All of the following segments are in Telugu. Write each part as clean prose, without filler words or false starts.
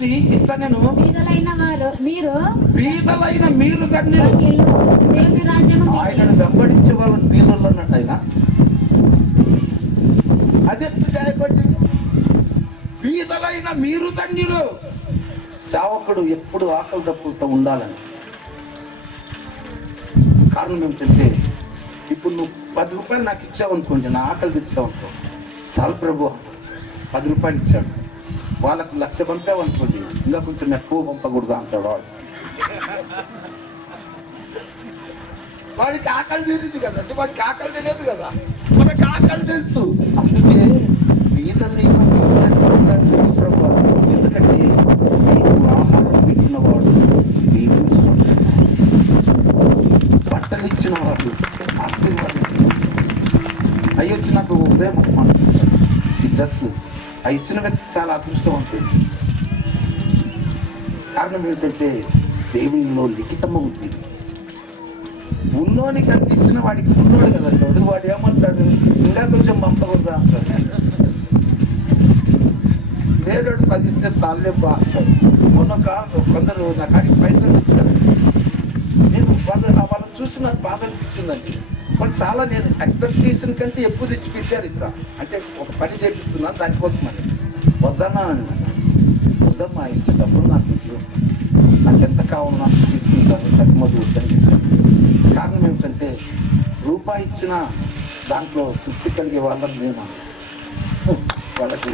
చూసి ఇట్లా నేను బీదలైన మీరు ధన్యులు, దేవుని రాజ్యము ఆయనను వెంబడించే వాళ్ళని బీదలు అన్నట్టు ఆయన. అదే బీదలైన మీరు ధన్యులు. సేవకుడు ఎప్పుడు ఆకలి దప్పులతో ఉండాలని. కారణం ఏమిటంటే ఇప్పుడు నువ్వు 10 రూపాయలు నాకు ఇచ్చావనుకోండి, నా ఆకలి తెచ్చావనుకో, చాలు ప్రభు 10 రూపాయలు ఇచ్చాడు. వాళ్ళకు 1,00,000 పంపావనుకోండి, ఇంకా కొంచెం ఎక్కువ పంపకూడదు అంటాడు వాడు. వాడికి ఆకలి తెలియదు కదా, అంటే వాడికి ఆకలి తెలియదు కదా, మనకు ఆకలి తెలుసు. అందుకే ప్రభు, ఎందుకంటే నీకు ఆహారం పెట్టిన వాడు, బట్టలు ఇచ్చిన వాడు, ఆశీర్వాదం. అవి వచ్చి నాకు ఉదయం ఈ డ్రెస్ అవి ఇచ్చిన వ్యక్తి చాలా అదృష్టవంతుడు. కారణం ఏంటంటే దేవునిలో లిఖితము ఉంది. ఉన్నోని కనిపించిన వాడికి ఉన్నోడు కదంటాడు. వాడు ఏమంటాడు, ఇంకా కొంచెం పంపకూడదా అంటాడు. లేడోడు 10 ఇస్తే చాలే బా అంటాడు. మొన్న కొందరు నా కాడికి పైసలు ఇచ్చారు. నేను వాళ్ళని చూసి నాకు బాగా అనిపించిందండి. వాళ్ళు చాలా, నేను ఎక్స్పెక్టేషన్ కంటే ఎక్కువ తెచ్చి పెట్టారు. ఇక్కడ అంటే ఒక పని చేపిస్తున్నాను దానికోసం అని. వద్దన్నా వద్దమ్మా, ఇంత డబ్బులు నాకు ఎంత కావాలో నాకు తీసుకుంటాను, తక్కువ వద్దని చెప్పాను. కారణం ఏమిటంటే రూపాయి ఇచ్చిన దాంట్లో తృప్తి కలిగే వాళ్ళని నేను వాళ్ళకి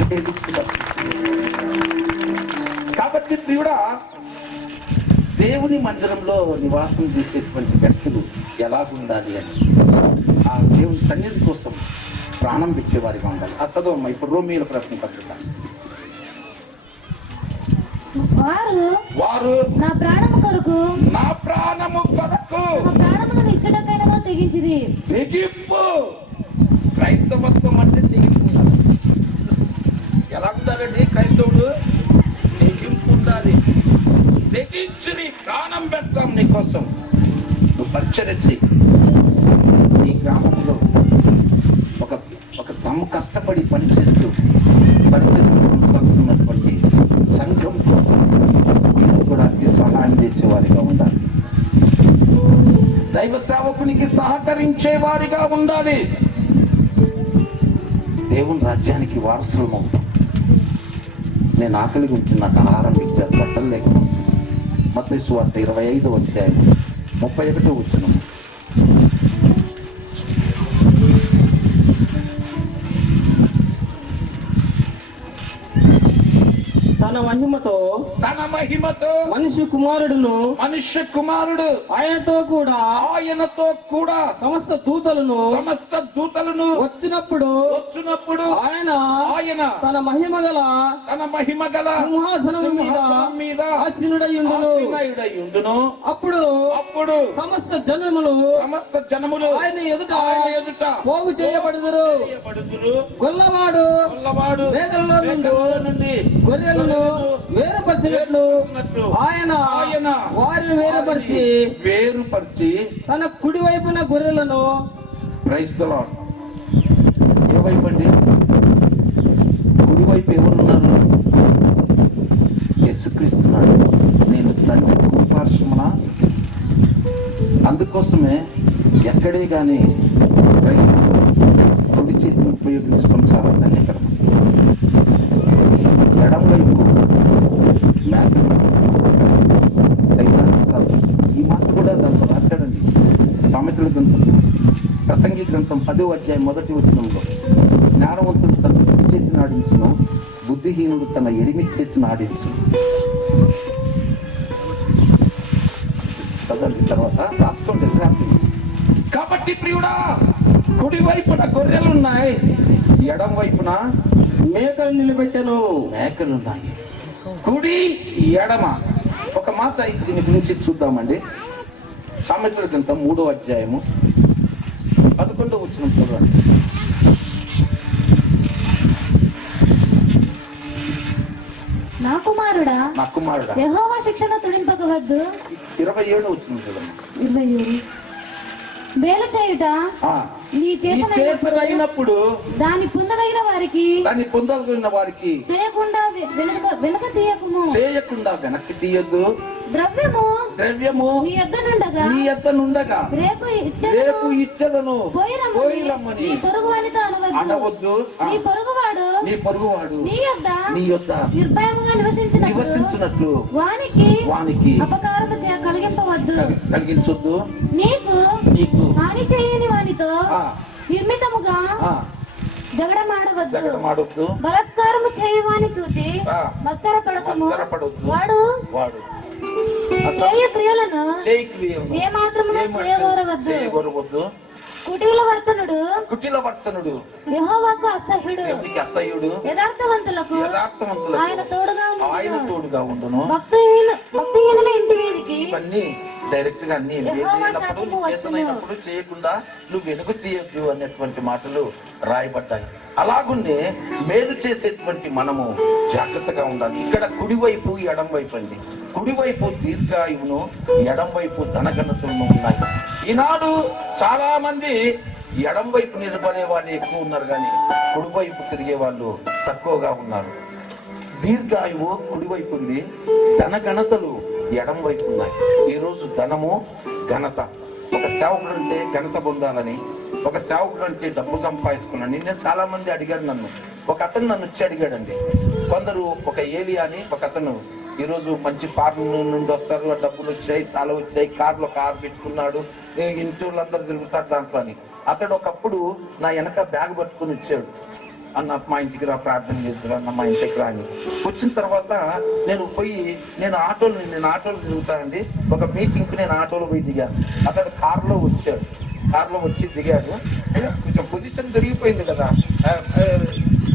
కాబట్టి ప్రియుడా, దేవుని మందిరంలో నివాసం చేసేటువంటి వ్యక్తులు ఎలాగుండాలి అని, ఆ దేవుని సన్నిధి కోసం ప్రాణం పెట్టేవారిగా ఉండాలి. ఆ చదవమ్మా ఇప్పుడు రోమీయుల ప్రశ్న పత్రిక. వారు నా ప్రాణము కొరకు ప్రాణమును ఇచ్చటకైనా తెగించిది. తెగింపు క్రైస్తవత్వం అంటే తెగింపు. ఎలా ఉండాలండి క్రైస్తవుడు? తెగింపు ఉండాలి. తెగించి నీ ప్రాణం పెడతాం నీకోసం. నువ్వు పరిచర్య చెయ్యి. ఈ గ్రామంలో ఒక తమ కష్టపడి పనిచేస్తూ కొనసాగుతున్నటువంటి సంఘం కోసం కూడా అతి సహాయం చేసేవారిగా ఉండాలి. దైవ సేవకునికి సహకరించే వారిగా ఉండాలి. దేవుని రాజ్యానికి వారసులం అవుతాం. నేను ఆకలిగా ఉంటుంది, నాకు ఆహారం ఇచ్చారు, బట్టలు లేకుండా. మత్తయి సువార్త 25వ అధ్యాయం 31వ వచనం. తన మహిమతో మనుష్య కుమారుడు ఆయనతో కూడా సమస్త దూతలను వచ్చినప్పుడు ఆయన తన మహిమ గల సింహాసనం మీద ఆసీనుడై ఉండును. అప్పుడు సమస్త జనములు ఆయన ఎదుట పోగు చేయబడుదురు. గొల్లవాడు మేకలలో నుండి గొర్రెలను వేరుపరిచినట్లు ఆయన వారిని వేరుపరిచి తన కుడి వైపున గొర్రెలను. Praise the lord. ఏ వైపు అండి? కుడివైపు ఎవరున్నారు? యేసుక్రీస్తున్నాడు. నేను తండ్రి కుడిపార్శ్వమున. అందుకోసమే ఎక్కడే కానీ కుడి చేతిని ఉపయోగించడం చాలా ధన్యకరం. ఎడం వైపు ఈ మాట కూడా దాంట్లో రాశాడండి. సామెతల గ్రంథం, ప్రసంగి గ్రంథం 10వ అధ్యాయం 1వ వచనంలో, జ్ఞానవంతుడు తన కుడి చేతిని ఆడించును, బుద్ధిహీనుడు తన ఎడిమి చేతిని ఆడించును. చదవండి తర్వాత రాసుకోండి. కాబట్టి ప్రియుడా, కుడి వైపున గొర్రెలున్నాయి, ఎడం వైపున మేకలు మేకలున్నాయి. కుడి ఎడమ. ఒక మాట దీని గురించి చూద్దామండి. సామెతల గ్రంథం 3వ అధ్యాయము 11వ వచనం చూడండి. నా కుమారుడా యెహోవా శిక్షణ తుడింపకవద్దు. 27వ వచనం చూడండి. వేలు చేయుట ఆ, నీ నీ చేతనైనప్పుడు దాన్ని పొందదగిన వారికి దాన్ని పొందగలిగిన వారికి చేయకుండా వెనుక తీయకుము. చేయకుండా వెనక్కి తీయద్దు. ద్రవ్యము ద్రవ్యము నీ యొద్ద నుండగా నీ యొద్ద నుండగా రేపు రేపు ఇచ్చదను పోయి పోయి రమ్మని నీ పొరుగు వానితో అనవద్దు. ఆ, నీ పొరుగువాడు నీ పొరుగువాడు నీ యొద్ద నీ యొద్ద నిర్భయముగా నివసించినట్లు వానికి వానికి అపకారము కలిగింపవద్దు. కలిగించొద్దు. నీకు నీకు హాని చేయని వానితో ఆ, నిర్మితముగా ఆ, జగడమాడవద్దు. జగడమాడొద్దు. బలత్కారము చేయువాని చూసి ఆ, మత్సరపడకము. మత్సరపడొద్దు. వాడు వాడు చేయ క్రియలను చేయి క్రియలను ఏ మాత్రమున చేయగోరవద్దు. కుటీల వర్తనుడు కుటిల వర్తనుడు యెహోవాకు అసహ్యుడు. దేవునికి అసహ్యుడు. యథార్థవంతులకు యథార్థవంతులకు ఆయన తోడుగా ఆయన ఉండును. తోడుగా ఉండును. భక్తిహీనుల ఇంటి వీధికి ఇవన్నీ డైరెక్ట్ గా అన్ని యెహోవా చేసినప్పుడు శాపము వచ్చును. చేతనైనప్పుడు చేయకుండా నువ్వు వెనుక తీయద్దు అనేటువంటి మాటలు రాయబడ్డాయి. అలాగుండే మేలు చేసేటువంటి మనము జాగ్రత్తగా ఉండాలి. ఇక్కడ కుడివైపు ఎడం వైపు అండి. కుడివైపు దీర్ఘాయువును, ఎడం వైపు ధనఘనతలను ఉన్నాయి. ఈనాడు చాలా మంది ఎడం వైపు నిలబడే వాళ్ళు ఎక్కువ ఉన్నారు, కానీ కుడివైపు తిరిగే వాళ్ళు తక్కువగా ఉన్నారు. దీర్ఘాయువు కుడివైపు ఉంది, ధనఘనతలు ఎడం వైపు ఉన్నాయి. ఈరోజు ధనము ఘనత, ఒక సేవకుడు అంటే ఘనత పొందాలని, ఒక సేవకుడు అంటే డబ్బు సంపాదించుకున్నాను. నేను చాలా మంది అడిగారు నన్ను. ఒక అతను నన్ను వచ్చి అడిగాడండి. కొందరు ఒక ఏలియా అని ఒక అతను ఈరోజు మంచి ఫార్మ్ నుండి వస్తారు, ఆ డబ్బులు వచ్చాయి, చాలా వచ్చాయి, కారులో కారు పెట్టుకున్నాడు, ఇంటి వాళ్ళందరూ తిరుగుతారు దాంట్లో అని. అతడు ఒకప్పుడు నా వెనక బ్యాగ్ పట్టుకుని వచ్చాడు. అన్న మా ఇంటికి రా, ప్రార్థన చేద్దురా అన్న, మా ఇంటికి రా అని. వచ్చిన తర్వాత నేను ఆటోలో తిరుగుతానండి. ఒక మీటింగ్కి నేను ఆటోలో పోయి దిగాను. అతడు కారులో వచ్చాడు. కారులో వచ్చి దిగాడు. కొంచెం పొజిషన్ పెరిగిపోయింది కదా,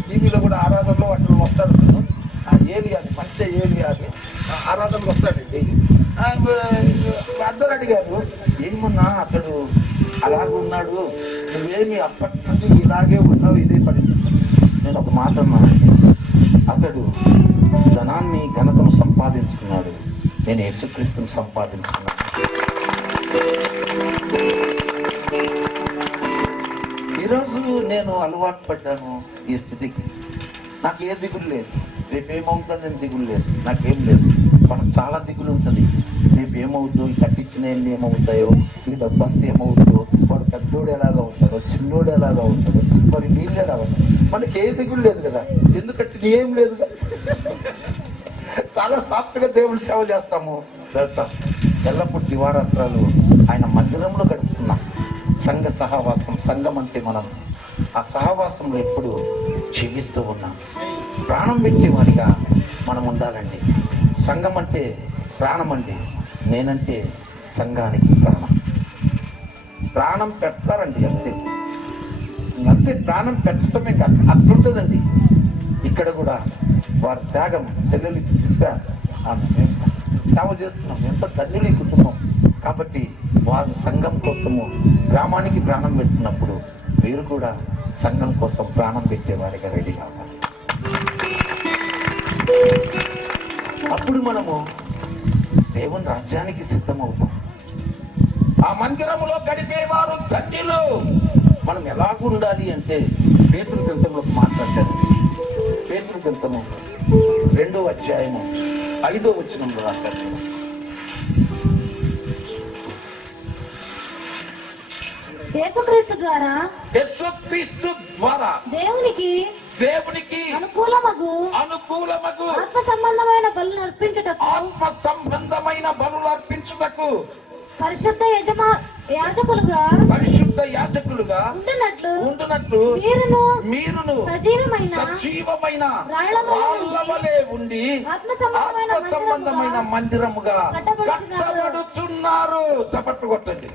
టీవీలో కూడా ఆరాధనలో అట్లా వస్తాడు. ఏలియాని మంచి ఏలియాని ఆరాధనకు వస్తాడండి. అందరూ అడిగారు, ఏమన్నా అతడు అలాగున్నాడు, నువ్వేమి అప్పటి నుండి ఇలాగే ఉన్నావు, ఇదే పరిస్థితి. నేను ఒక మాట అన్నానండి, అతడు ధనాన్ని ఘనతను సంపాదించుకున్నాడు, నేను యేసుక్రీస్తుని సంపాదించుకున్నాను. ఈరోజు నేను అలవాటు పడ్డాను ఈ స్థితికి. నాకు ఏ దిగులు లేదు, రేపేమవుతుందో నేను దిగులు లేదు, నాకేం లేదు. మనకు చాలా దిగులు ఉంటుంది. రేపు ఏమవుతుందో, ఈ కట్టించిన ఏమవుతాయో, ఈ డబ్బంతా ఏమవుతుందో, వాడు పెద్దోడు ఎలాగా ఉంటాడో, చిన్నోడు ఎలాగా ఉంటాడో, మరి నీళ్ళు ఎలా ఉంటాడు. మనకి ఏ దిగులు లేదు కదా, ఎందుకంటే ఏం లేదు కదా. చాలా సాఫ్ట్గా దేవుడి సేవ చేస్తాము, వెళ్తాం. ఎల్లప్పుడు దివారాత్రాలు ఆయన మందిరంలో గడుపుతున్నాం. సంఘ సహవాసం, సంఘం అంటే మనం ఆ సహవాసంలో ఎప్పుడు జీవిస్తూ ఉన్నాం. ప్రాణం పెట్టేవారిగా మనం ఉండాలండి. సంఘం అంటే ప్రాణం అండి. నేనంటే సంఘానికి ప్రాణం. ప్రాణం పెడతారండి, అంతే ప్రాణం పెట్టడమే కాదు, అట్లుంటుందండి. ఇక్కడ కూడా వారి త్యాగం చెల్లెలు సేవ చేస్తున్నాం. ఎంత ధన్యులు ఈ కుటుంబం. కాబట్టి వారు సంఘం కోసము గ్రామానికి ప్రాణం పెడుతున్నప్పుడు మీరు కూడా సంఘం కోసం ప్రాణం పెట్టేవారిగా రెడీ కావాలి. అప్పుడు మనము దేవుని రాజ్యానికి సిద్ధమవుతాం. ఆ మందిరములో గడిపేవారు ధన్యులు. మనం ఎలాగూ ఉండాలి అంటే పేతురు గ్రంథంలో మాట్లాడతారు. పేతురు గ్రంథము 2వ అధ్యాయము 5వ వచనంలో రాశారు. యేసుక్రీస్తు ద్వారా దేవునికి అనుకూలమగు ఆత్మ సంబంధమైన బలులు అర్పించుటకు పరిశుద్ధ యాజకులుగా ఉండునట్లు మీరును సజీవమైన రాళ్ల వలె ఉండి ఆత్మ సంబంధమైన మందిరముగా కట్టబడుచున్నారు. చప్పట్లు కొట్టండి.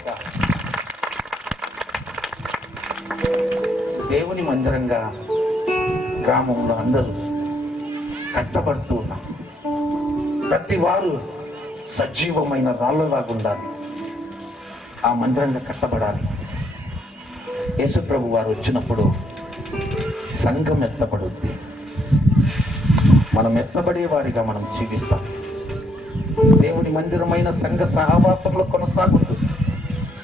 దేవుని మందిరంగా గ్రామంలో అందరూ కట్టబడుతూ ఉన్నాం. ప్రతి వారు సజీవమైన రాళ్ళలాగా ఉండాలి. ఆ మందిరంగా కట్టబడాలి. యేసు ప్రభు వారు వచ్చినప్పుడు సంఘం ఎత్తబడుద్ది. మనం ఎత్తబడే వారిగా మనం జీవిస్తాం. దేవుని మందిరమైన సంఘ సహవాసంలో కొనసాగుతూ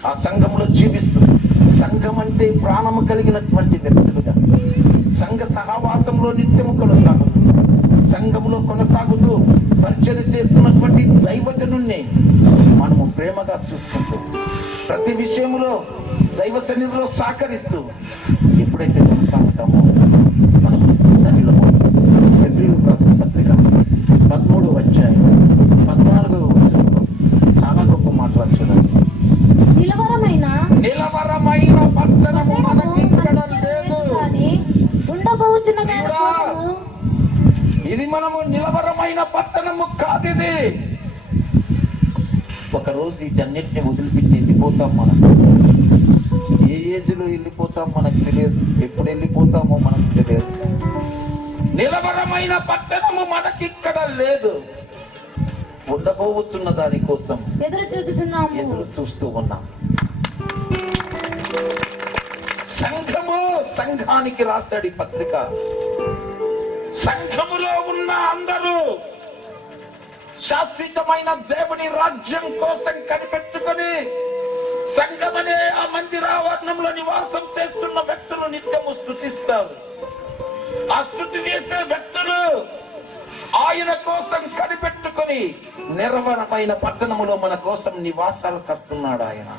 ఆ సంఘంలో జీవిస్తూ, సంఘం అంటే ప్రాణము కలిగినటువంటి వ్యక్తులుగా సంఘ సహవాసంలో నిత్యము కొనసాగుతూ, సంఘంలో కొనసాగుతూ పరిచయం చేస్తున్నటువంటి దైవజనుణ్ణి మనము ప్రేమగా చూసుకుంటూ, ప్రతి విషయంలో దైవ సన్నిధిలో సహకరిస్తూ ఎప్పుడైతే కొనసాగుతామో మనం ధన్యులము. ఎబ్రీయులకు రాసిన పత్రిక 13వ అధ్యాయం 14వ వచనంలో చాలా గొప్ప మాటలు చూడండి. నిలవరమైన పట్టణము మనకి ఇక్కడ లేదు. ఇది మనము నిలవరమైన పట్టణము కాదు. ఇది ఒకరోజు వీటన్నిటిని వదిలిపెట్టి వెళ్ళిపోతాం. మనం ఏ ఏజ్లో వెళ్ళిపోతాం మనకు తెలియదు, ఎప్పుడు వెళ్ళిపోతామో మనకు తెలియదు. నిలవరమైన పట్టణము మనకిక్కడ లేదు. ఉండబోతున్న దానికోసం ఎదురు చూస్తూ ఉన్నాం. సంఘము, సంఘానికి రాశాడు ఈ పత్రిక. సంఘములో ఉన్న అందరూ శాశ్వతమైన దేవుని రాజ్యం కోసం కనిపెట్టుకొని సంఘమనే ఆ మందిరావరణంలో నివాసం చేస్తున్న వ్యక్తులు నిత్యము స్తుతిస్తారు. ఆ స్తుతి చేసే వ్యక్తులు ఆయన కోసం కనిపెట్టుకొని నిర్వరమైన పట్టణములో మన కోసం నివాసాలు కడుతున్నాడు ఆయన.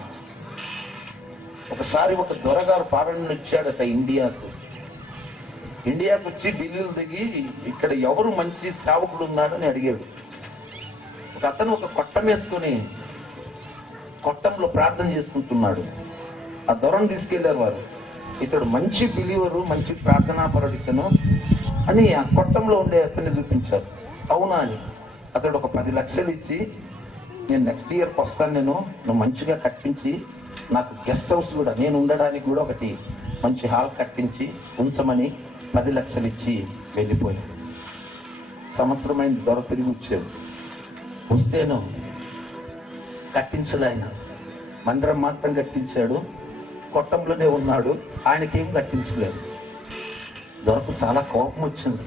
ఒకసారి ఒక దొరగారు ఫారెన్ వచ్చాడట ఇండియాకు వచ్చి ఢిల్లీలో దిగి ఇక్కడ ఎవరు మంచి సేవకుడు ఉన్నాడని అడిగాడు. ఒక అతను ఒక కొట్టం వేసుకొని కొట్టంలో ప్రార్థన చేసుకుంటున్నాడు. ఆ దొరను తీసుకెళ్లారు వారు. ఇతడు మంచి బిలీవరు, మంచి ప్రార్థనాపరుడు ఇతను అని ఆ కొట్టంలో ఉండే అతన్ని చూపించారు. అవునా అని అతడు ఒక 10 లక్షలు ఇచ్చి, నేను నెక్స్ట్ ఇయర్కి వస్తాను, నువ్వు మంచిగా కట్టించి నాకు గెస్ట్ హౌస్ కూడా, నేను ఉండడానికి కూడా ఒకటి మంచి హాల్ కట్టించి ఉంచమని 10 లక్షలు ఇచ్చి వెళ్ళిపోయాడు. సంవత్సరమైన దొర తిరిగి వచ్చాడు. వస్తేను కట్టించలే ఆయన, మందిరం మాత్రం కట్టించాడు, కొట్టంలోనే ఉన్నాడు, ఆయనకేం కట్టించలేదు. దొరకు చాలా కోపం వచ్చింది.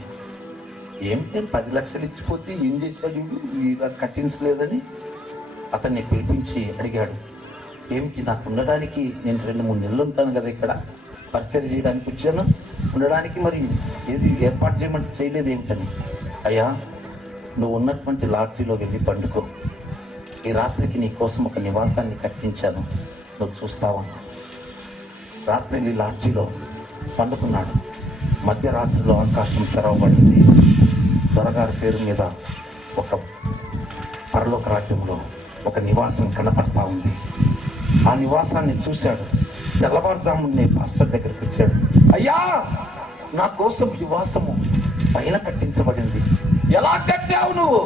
ఏమిటి నేను 10 లక్షలు ఇచ్చిపోతే ఏం చేశాడు ఇలా కట్టించలేదని అతన్ని పిలిపించి అడిగాడు. ఏమిటి, నాకు ఉండడానికి నేను 2-3 నెలలు ఉంటాను కదా, ఇక్కడ పరిచయం చేయడానికి వచ్చాను, ఉండడానికి మరి ఏది ఏర్పాటు చేయమంటే చేయలేదు ఏమిటని. అయ్యా, నువ్వు ఉన్నటువంటి లాడ్జీలో వెళ్ళి పండుకో, ఈ రాత్రికి నీ కోసం ఒక నివాసాన్ని కట్టించాను, నువ్వు చూస్తావన్నా. రాత్రి వెళ్ళి లాడ్జీలో పండుకున్నాడు. మధ్యరాత్రిలో ఆకాశం తెరవబడింది. దొరగారి పేరు మీద ఒక పరలోక రాజ్యంలో ఒక నివాసం కనపడతా ఉంది. ఆ నివాసాన్ని చూశాడు. తెల్లవారుజామునే పాస్టర్ దగ్గరికి వచ్చాడు. అయ్యా, నా కోసం నివాసము పైన కట్టించబడింది. ఎలా కట్టావు నువ్వు?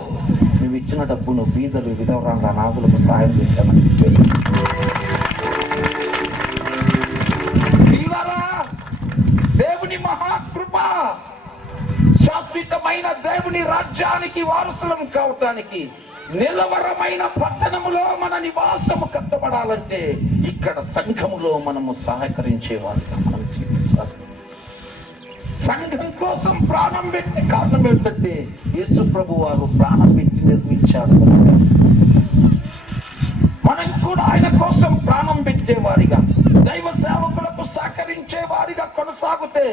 నువ్వు ఇచ్చిన డబ్బును బీదలు, విధవరాంగ, అనాథులకు సాయం చేశామని చెప్పాడు. దేవుని మహాకృప, శాశ్వతమైన దేవుని రాజ్యానికి వారసులం కావటానికి నిలవరమైన పట్టణములో మన నివాసము కట్టబడాలంటే ఇక్కడ సంఘములో మనము సహకరించే వారిగా మనం జీవించాలి. సంఘం కోసం ప్రాణం పెట్టి, కారణం ఏంటంటే యేసు ప్రభు వారు ప్రాణం పెట్టి నిర్మించారు. మనం కూడా ఆయన కోసం ప్రాణం పెట్టేవారిగా, దైవ సేవకులకు సహకరించే వారిగా కొనసాగితే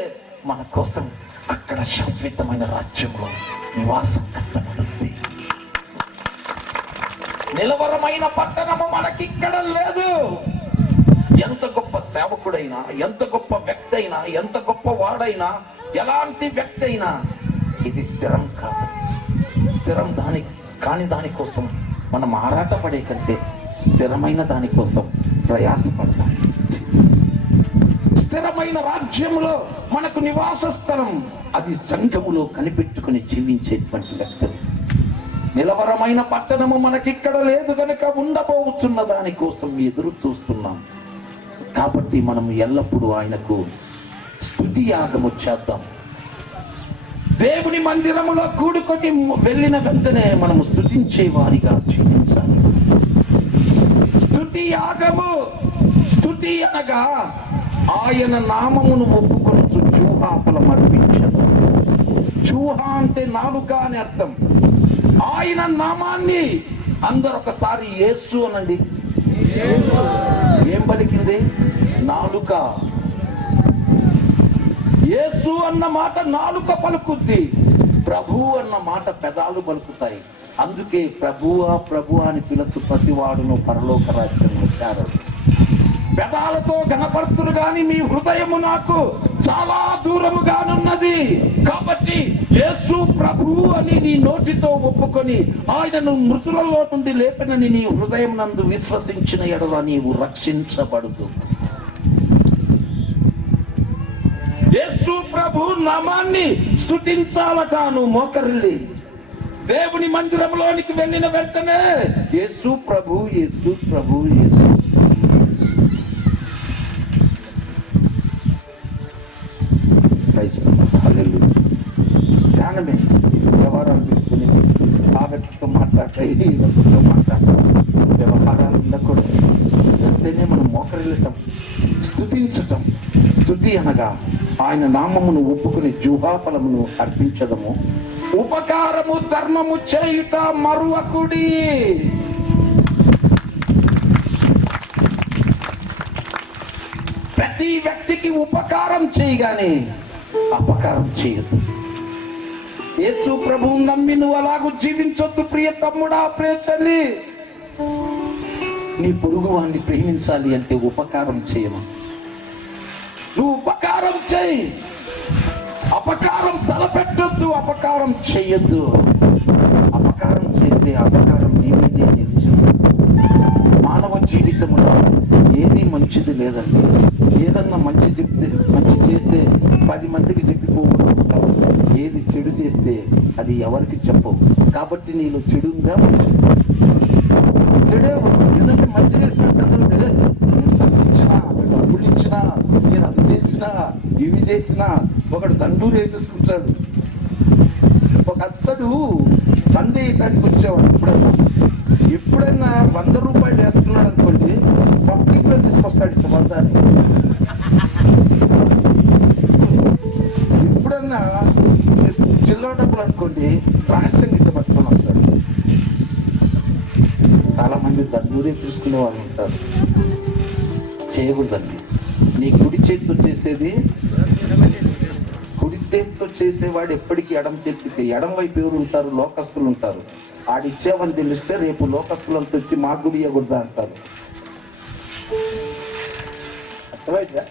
మన కోసం అక్కడ శాశ్వతమైన రాజ్యంలో నివాసం కట్టబడుతుంది. నిలవరమైన పట్టణము మనకిక్కడ లేదు. ఎంత గొప్ప సేవకుడైనా, ఎంత గొప్ప వ్యక్తి అయినా, ఎంత గొప్ప వాడైనా, ఎలాంటి వ్యక్తి అయినా ఇది స్థిరం కాదు. స్థిరం కాని దానికోసం మనం ఆరాటపడే కంటే స్థిరమైన దానికోసం ప్రయాసపడతాం. స్థిరమైన రాజ్యంలో మనకు నివాస స్థలం, అది సంఘములో కనిపెట్టుకుని జీవించేటువంటి వ్యక్తులు. నిలవరమైన పట్టణము మనకిక్కడ లేదు కనుక ఉండబోతున్న దానికోసం ఎదురు చూస్తున్నాం. కాబట్టి మనం ఎల్లప్పుడూ ఆయనకు స్తుతి యాగము చేద్దాం. దేవుని మందిరములో కూడుకొని వెళ్ళిన వెంటనే మనము స్తుతించే వారిగా జీవించాలి. స్తుతి యాగము, స్తుతి అనగా ఆయన నామమును ఒప్పుకొని జూహాపలం అర్పించదు. జూహా అంటే నాలుక అని అర్థం. ఆయన నామాన్ని అందరూ ఒకసారి యేసు అనండి, ఏం పలికింది? నాలుక. యేసు అన్న మాట నాలుక పలుకుద్ది, ప్రభు అన్న మాట పెదాలు పలుకుతాయి. అందుకే ప్రభువా ప్రభువా అని పిలుచు ప్రతివాడును పరలోక రాజ్యంలో చేరడు. పెదాలతో గణపరుతురు గాని మీ హృదయము నాకు చాలా దూరముగానున్నది. కాబట్టి యేసు ప్రభు అని నీ నోటితో ఒప్పుకొని ఆయనను మృతులలో నుండి లేపనని నీ హృదయం నందు విశ్వసించిన ఎడల నీవు రక్షించబడుదు. యేసు ప్రభు నామాన్ని స్తుతించాలట. నువ్వు మోకరిల్లి దేవుని మందిరంలోనికి వెళ్ళిన వెంటనే యేసు ప్రభు యేసు ప్రభు యేసు. జ్ఞానమే. వ్యవహారాలు పెట్టుకుని ఆ వ్యక్తితో మాట్లాడతాయి, ఈ వ్యక్తితో మాట్లాడతాం. వ్యవహారాలు ఉండకూడదు. వెంటనే మనం మోకరిల్లటం, స్తుతించటం. స్తుతి అనగా ఆయన నామమును ఒప్పుకుని జుహాఫలమును అర్పించడము. ఉపకారము ధర్మము చేయుట మరువకుడి. ప్రతి వ్యక్తికి ఉపకారం చేయగానే అపకారం చేయదు. యేసు ప్రభువు నమ్మి నువ్వు అలాగూ జీవించొద్దు ప్రియ తమ్ముడా, ప్రియ చెల్లి. నీ పొరుగు వాడిని ప్రేమించాలి అంటే ఉపకారం చేయము. నువ్వు ఉపకారం చేయి, అపకారం తలపెట్టొద్దు, అపకారం చెయ్యొద్దు. అపకారం చేస్తే అపకారం నీ మీదే నిలిచింది. మానవ జీవితంలో ఏది మంచిది లేదండి. ఏదన్నా మంచి చేస్తే 10 మందికి చెప్పిపోవడం, ఏది చెడు చేస్తే అది ఎవరికి చెప్పవు. కాబట్టి నీలో చెడు ఉందా? చెడే. ఎందుకంటే మంచి చేసినట్టు అందరూ నేను సంపించినా, డబ్బులు ఇచ్చినా, నేను అది చేసినా, ఇవి చేసినా. ఒకడు దండూరు వేపించుకుంటాడు. ఒక అతడు సండే వేయటానికి వచ్చేవాడు. ఎప్పుడైనా 100 రూపాయలు వేస్తున్నాడు అనుకోండి, పబ్లిక్ లో తీసుకొస్తాడు 100 అని. ఎప్పుడన్నా చిల్లర డబ్బులు అనుకోండి, రహస్యంగా ఇంత పట్టుకొని వస్తాడు. చాలా మంది దండూరే తీసుకునే వాళ్ళు ఉంటారు. చేయకూడదండి. నీ కుడి చేతితో చేసేది, కుడి చేతితో చేసేవాడు ఎప్పటికీ ఎడమ చేతికి. ఎడమ వైపు ఎవరు ఉంటారు? లోకస్తులు ఉంటారు. ఆడిచ్చేవని తెలిస్తే రేపు లోకస్తులంతా వచ్చి మా గుడి ఇవ్వకూడదా అంటారు. అర్థమైందా?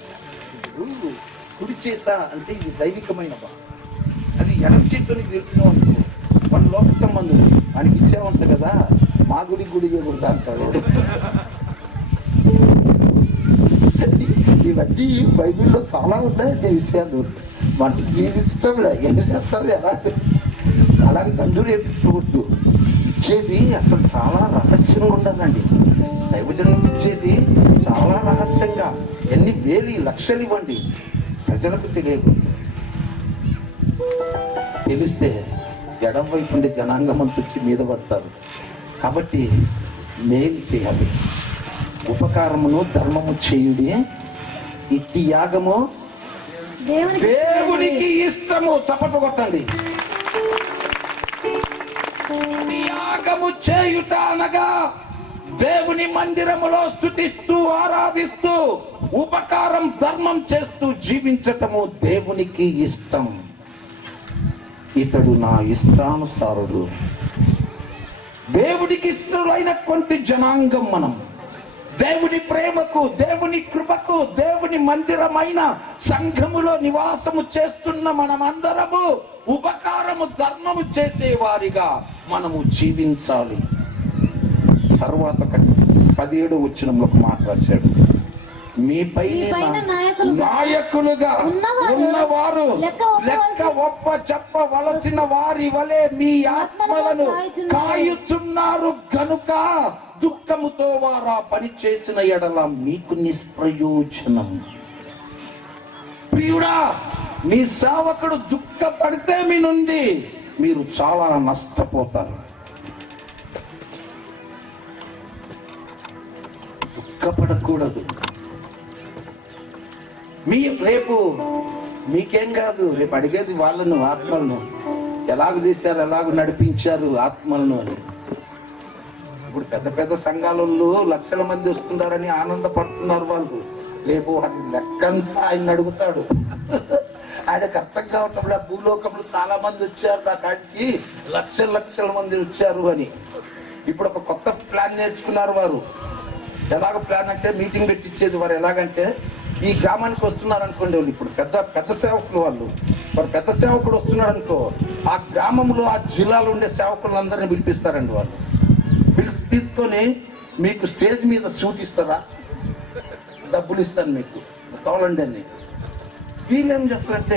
కుడి చేత అంటే ఇది దైవికమైన అది ఎడమ చేతితో నీకు తెలిసినావు అనుకో, మన లోక సంబంధం ఆయనకి ఇచ్చేవంట కదా, మా గుడి ఇవ్వకూడదా అంటారు. ఇవన్నీ బైబిల్లో చాలా ఉన్నాయి విషయాలు. మనకి జీవిస్తాం, ఏం చేస్తాం, ఎలా అలాగే తండ్రి వేపించకూడదు. ఇచ్చేది అసలు చాలా రహస్యంగా ఉండాలండి. దైవజనం ఇచ్చేది చాలా రహస్యంగా. ఎన్ని వేలు లక్షలు ఇవ్వండి, ప్రజలకు తెలియకూడదు. తెలిస్తే ఎడం వైపు ఉండే జనాంగం అంత వచ్చి మీద పడతారు. కాబట్టి మేలు చేయాలి, ఉపకారమును ధర్మము చేయుడి, ఇట్టి యాగము దేవునికి ఇష్టము. చప్పట్లు కొట్టండి. యాగము చేయుట అనగా దేవుని మందిరములో స్తుతిస్తూ ఆరాధిస్తూ ఉపకారం ధర్మం చేస్తూ జీవించటము దేవునికి ఇష్టం. ఇతడు నా ఇష్టానుసారుడు. దేవుడికి ఇష్టమైనటువంటి జనాంగం మనం. దేవుని ప్రేమకు, దేవుని కృపకు, దేవుని మందిరమైన సంఘములో నివాసము చేస్తున్న మనమందరము ఉపకారము ధర్మము చేసేవారిగా మనము జీవించాలి. తర్వాత 17వ వచనంలో ఒక మాట రాశాడు, మీపై నాయకులుగా ఉన్నవారు లెక్క ఒప్ప చెప్పవలసిన వారి వలె మీ ఆత్మలను కాయుచున్నారు గనుక దుఃఖముతో వారా పని చేసిన ఎడల మీకు నిష్ప్రయోజనం. ప్రియుడా, మీ సేవకుడు దుఃఖపడితే మీ నుండి మీరు చాలా నష్టపోతారు. దుఃఖపడకూడదు. రేపు మీకేం కాదు, రేపు అడిగేది వాళ్ళను, ఆత్మలను. ఎలాగ చేశారు, ఎలాగ నడిపించారు ఆత్మలను అని. ఇప్పుడు పెద్ద పెద్ద సంఘాలలో లక్షల మంది వస్తున్నారని ఆనందపడుతున్నారు వాళ్ళు. రేపు వాడి లెక్కంతా ఆయన అడుగుతాడు. ఆయనకు అర్థం కావటం ఆ భూలోకంలో చాలా మంది వచ్చారు నా కాడికి, లక్షల లక్షల మంది వచ్చారు అని. ఇప్పుడు ఒక కొత్త ప్లాన్ నేర్చుకున్నారు వారు. ఎలాగ ప్లాన్ అంటే మీటింగ్ పెట్టించేది వారు. ఎలాగంటే ఈ గ్రామానికి వస్తున్నారు అనుకోండి వాళ్ళు, ఇప్పుడు పెద్ద పెద్ద సేవకులు వాళ్ళు, వారు పెద్ద సేవకుడు వస్తున్నాడు అనుకో, ఆ గ్రామంలో ఆ జిల్లాలో ఉండే సేవకులందరినీ పిలిపిస్తారండి వాళ్ళు. తీసుకొని మీకు స్టేజ్ మీద షూట్ ఇస్తారా, డబ్బులు ఇస్తాను మీకు కావాలండి అని. వీళ్ళు ఏం చేస్తారంటే